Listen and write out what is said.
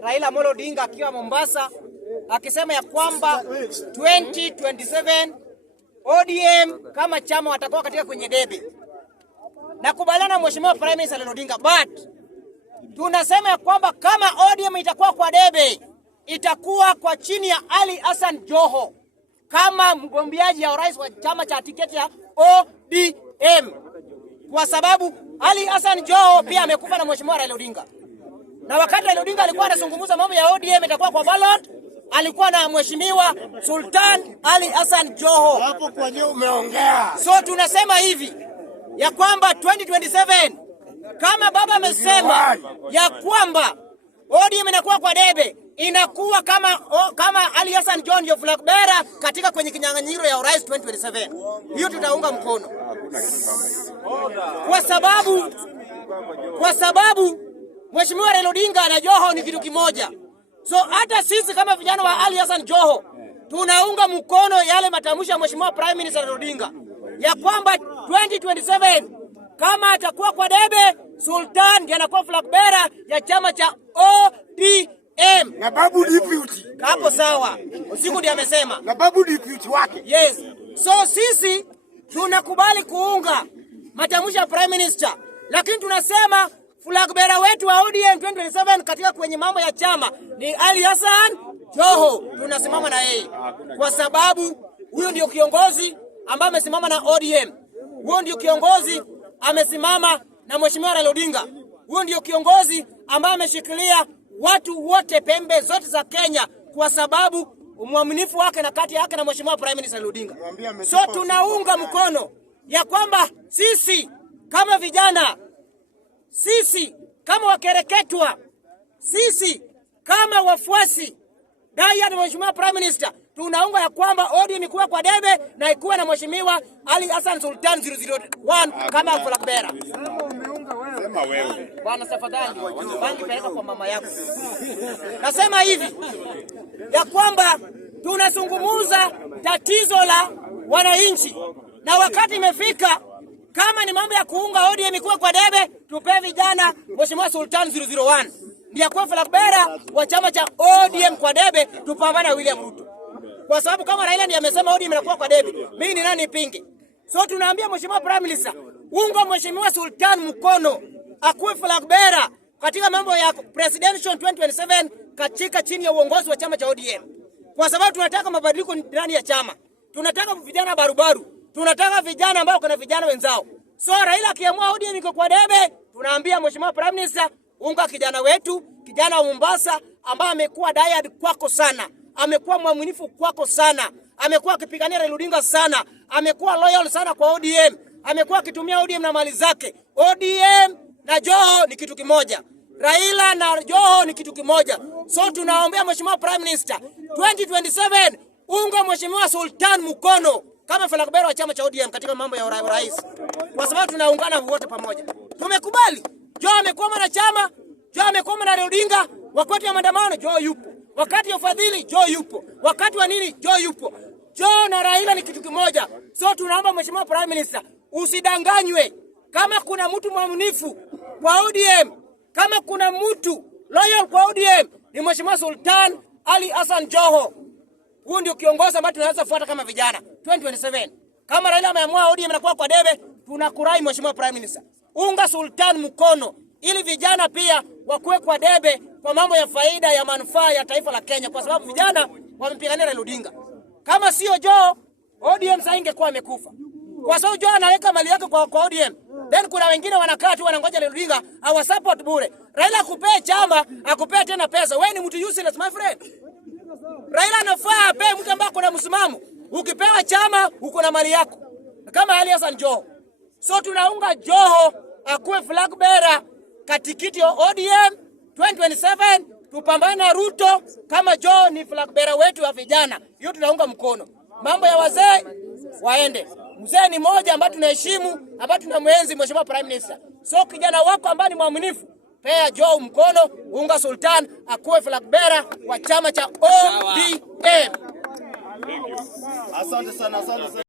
Raila Amolo Odinga akiwa Mombasa akisema ya kwamba 2027 ODM kama chama watakuwa katika kwenye debe. Nakubaliana na Mheshimiwa Prime Minister Raila Odinga, but tunasema ya kwamba kama ODM itakuwa kwa debe, itakuwa kwa chini ya Ali Hassan Joho kama mgombeaji ya urais wa chama cha tiketi ya ODM, kwa sababu Ali Hassan Joho pia amekufa na Mheshimiwa Raila Odinga. Na wakati Raila Odinga alikuwa anazungumza mambo ya ODM itakuwa kwa ballot, alikuwa na Mheshimiwa Sultan Ali Hassan Joho. Hapo kwa nini umeongea? So tunasema hivi ya kwamba 2027 kama baba amesema ya kwamba ODM inakuwa kwa debe, inakuwa kama Ali Hassan Joho ndio flag bearer katika kwenye kinyang'anyiro ya urais 2027. Hiyo tutaunga mkono. Kwa sababu Mheshimiwa Raila Odinga na Joho ni kitu kimoja. So hata sisi kama vijana wa Ali Hassan Joho tunaunga mkono yale matamshi ya Mheshimiwa Prime Minister Raila Odinga ya kwamba 2027 kama atakuwa kwa debe, Sultan ndiye anakuwa flag bearer ya chama cha ODM. Na babu deputy. Hapo sawa. Usiku ndiye amesema. Na babu deputy wake. Yes. So sisi tunakubali kuunga matamshi ya Prime Minister, lakini tunasema flag bearer wetu wa ODM 2027 katika kwenye mambo ya chama ni Ali Hassan Joho. Tunasimama na yeye kwa sababu huyo ndio kiongozi ambaye amesimama na ODM. Huyo ndio kiongozi amesimama na Mheshimiwa Raila Odinga. Huyo ndio kiongozi ambaye ameshikilia watu wote pembe zote za Kenya kwa sababu umwaminifu wake na kati yake na Mheshimiwa Prime Minister Raila Odinga. So tunaunga mkono ya kwamba sisi kama vijana, sisi kama wakereketwa, sisi kama wafuasi dai ya Mheshimiwa Prime Minister, tunaunga ya kwamba ODM ikuwe kwa debe na ikuwe na Mheshimiwa Ali Hassan Sultan 001 kama flag bearer. Sema wewe. Bwana tafadhali, bangi peleka kwa mama yako. Nasema hivi ya kwamba tunazungumza tatizo la wananchi, na wakati imefika kama ni mambo ya kuunga ODM ikuwe kwa debe, tupe vijana Mheshimiwa Sultan 001 ndiye kwa flag bearer wa chama cha ODM kwa debe, tupambane na William Ruto. Kwa sababu kama Raila ndiye amesema ODM inakuwa kwa debe, mimi ni nani pinge? So tunaambia Mheshimiwa Prime Minister, unga Mheshimiwa Sultan mkono akuwe flag bearer katika mambo ya presidential 2027 katika chini ya uongozi wa chama cha ODM. Kwa sababu tunataka mabadiliko ndani ya chama. Tunataka vijana barubaru. Tunataka vijana ambao kuna vijana wenzao. So Raila akiamua ODM iko kwa debe, tunaambia Mheshimiwa Prime Minister, unga kijana wetu, kijana wa Mombasa ambaye amekuwa diehard kwako sana, amekuwa mwaminifu kwako sana, amekuwa akipigania Raila Odinga sana, amekuwa loyal sana kwa ODM, amekuwa akitumia ODM na mali zake. ODM na Joho ni kitu kimoja. Raila na Joho ni kitu kimoja. So tunaombea Mheshimiwa Prime Minister 2027 unga Mheshimiwa Sultan mkono kama flag bearer wa chama cha ODM katika mambo ya urais. Kwa sababu tunaungana wote pamoja. Tumekubali. Joho amekuwa mwanachama, Joho amekuwa na Raila Odinga, wakati wa maandamano Joho yupo. Wakati wa ufadhili Joho yupo. Wakati wa nini Joho yupo. Joho na Raila ni kitu kimoja. So tunaomba Mheshimiwa Prime Minister usidanganywe. Kama kuna mtu mwaminifu kwa ODM, kama kuna mtu loyal kwa ODM, ni Mheshimiwa Sultan Ali Hassan Joho. Huyu ndio kiongozi ambaye tunaweza fuata kama vijana 2027. Kama Raila ameamua ODM inakuwa kwa debe, tunakurai Mheshimiwa Prime Minister, unga Sultan mkono ili vijana pia wakuwe kwa debe kwa mambo ya faida ya manufaa ya taifa la Kenya, kwa sababu vijana wamepigania Raila Odinga. Kama sio Joho, ODM sasa ingekuwa amekufa. Kwa sababu Joho anaweka mali yake kwa ODM. Then kuna wengine wanakaa tu wanangoja Raila Odinga awa support bure. Raila akupee chama, akupee tena pesa. Wewe ni mtu useless my friend. Raila anafaa ape mtu ambaye kuna msimamo. Ukipewa chama uko na mali yako. Kama Ali Hassan Joho. So tunaunga Joho akuwe flag bearer katikiti ya ODM 2027, tupambane na Ruto kama Joho ni flag bearer wetu wa vijana. Hiyo tunaunga mkono. Mambo ya wazee waende. Mzee ni moja ambaye tunaheshimu, ambaye tunamwenzi Mheshimiwa Prime Minister. So kijana wako ambaye ni mwaminifu, pea Joho mkono, unga Sultan akuwe flag bearer wa chama cha ODM. Asante sana.